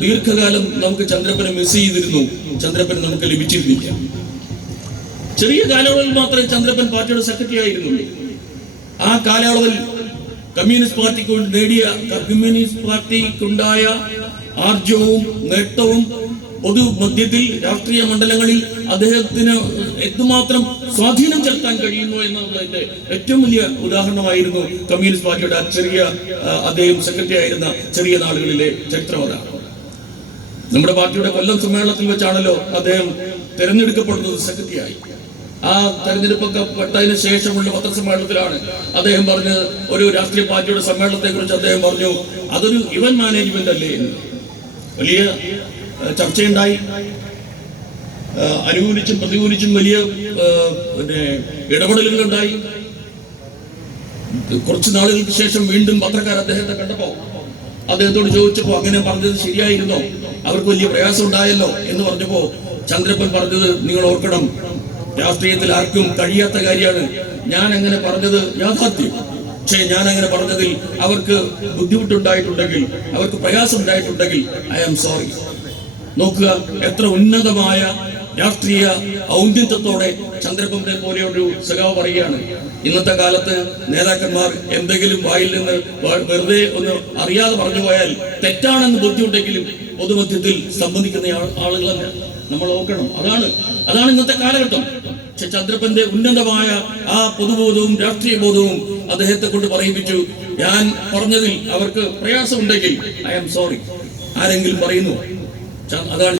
ദീർഘകാലം നമുക്ക് ചന്ദ്രപ്പനെ മിസ് ചെയ്തിരുന്നു. ചന്ദ്രപ്പൻ നമുക്ക് ലഭിച്ചിരുന്നില്ല. ചെറിയ കാലയളവിൽ മാത്രമേ ചന്ദ്രപ്പൻ പാർട്ടിയുടെ സെക്രട്ടറി ആയിരുന്നുള്ളൂ ആ കാലയളവിൽ കമ്മ്യൂണിസ്റ്റ് പാർട്ടിക്ക് നേടിയ കമ്മ്യൂണിസ്റ്റ് പാർട്ടിക്കുണ്ടായ ആർജവും നേട്ടവും പൊതു മധ്യത്തിൽ രാഷ്ട്രീയ മണ്ഡലങ്ങളിൽ അദ്ദേഹത്തിന് എന്തുമാത്രം സ്വാധീനം ചെലുത്താൻ കഴിയുന്നു എന്നുള്ളതിന്റെ ഏറ്റവും വലിയ ഉദാഹരണമായിരുന്നു കമ്മ്യൂണിസ്റ്റ് പാർട്ടിയുടെ ചെറിയ അദ്ദേഹം സെക്രട്ടറി ആയിരുന്ന ചെറിയ നാളുകളിലെ ചരിത്രം നമ്മുടെ പാർട്ടിയുടെ കൊല്ലം സമ്മേളനത്തിൽ വെച്ചാണല്ലോ അദ്ദേഹം തെരഞ്ഞെടുക്കപ്പെടുന്നത് സെക്രട്ടറിയായി. ആ തെരഞ്ഞെടുപ്പൊക്കെ പെട്ടതിന് ശേഷമുള്ള പത്രസമ്മേളനത്തിലാണ് അദ്ദേഹം പറഞ്ഞ് ഒരു രാഷ്ട്രീയ പാർട്ടിയുടെ സമ്മേളനത്തെ കുറിച്ച് അദ്ദേഹം പറഞ്ഞു അതൊരു ഇവന്റ് മാനേജ്മെന്റ് അല്ലേ? എന്ന്. വലിയ ചർച്ചയുണ്ടായി. അനുകൂലിച്ചും പ്രതികൂലിച്ചും വലിയ പിന്നെ ഇടപെടലുകൾ ഉണ്ടായി കുറച്ച് നാളുകൾക്ക് ശേഷം വീണ്ടും പത്രക്കാർ അദ്ദേഹത്തെ കണ്ടപ്പോ അദ്ദേഹത്തോട് ചോദിച്ചപ്പോ അങ്ങനെ പറഞ്ഞത് ശരിയായിരുന്നോ? അവർക്ക് വലിയ പ്രയാസം ഉണ്ടായല്ലോ എന്ന് പറഞ്ഞപ്പോ ചന്ദ്രപ്പൻ പറഞ്ഞത് നിങ്ങൾ ഓർക്കണം. രാഷ്ട്രീയത്തിൽ ആർക്കും കഴിയാത്ത കാര്യമാണ്. ഞാൻ അങ്ങനെ പറഞ്ഞത് യാഥാർത്ഥ്യം. പക്ഷേ ഞാൻ അങ്ങനെ പറഞ്ഞതിൽ അവർക്ക് ബുദ്ധിമുട്ടുണ്ടായിട്ടുണ്ടെങ്കിൽ അവർക്ക് പ്രയാസം ഉണ്ടായിട്ടുണ്ടെങ്കിൽ ഐ ആം സോറി നോക്കുക എത്ര ഉന്നതമായ രാഷ്ട്രീയ ഔന്നിത്യത്തോടെ ചന്ദ്രപ്പനെ പോലെ ഒരു സഖാവ് പറയുകയാണ്. ഇന്നത്തെ കാലത്ത് നേതാക്കന്മാർ എന്തെങ്കിലും വായിൽ നിന്ന് വെറുതെ ഒന്ന് അറിയാതെ പറഞ്ഞു പോയാൽ തെറ്റാണെന്ന് ബുദ്ധിയുണ്ടെങ്കിലും പൊതുമധ്യത്തിൽ സംബന്ധിക്കുന്ന ആളുകളല്ല നമ്മൾ ഓർക്കണം. അതാണ് അതാണ് ഇന്നത്തെ കാലഘട്ടം. പക്ഷെ ചന്ദ്രപ്പന്റെ ഉന്നതമായ ആ പൊതുബോധവും രാഷ്ട്രീയ ബോധവും അദ്ദേഹത്തെ കൊണ്ട് പറയിപ്പിച്ചു. ഞാൻ പറഞ്ഞതിൽ അവർക്ക് പ്രയാസമുണ്ടെങ്കിൽ ഐ ആം സോറി. ആരെങ്കിലും പറയുന്നു. അതാണ്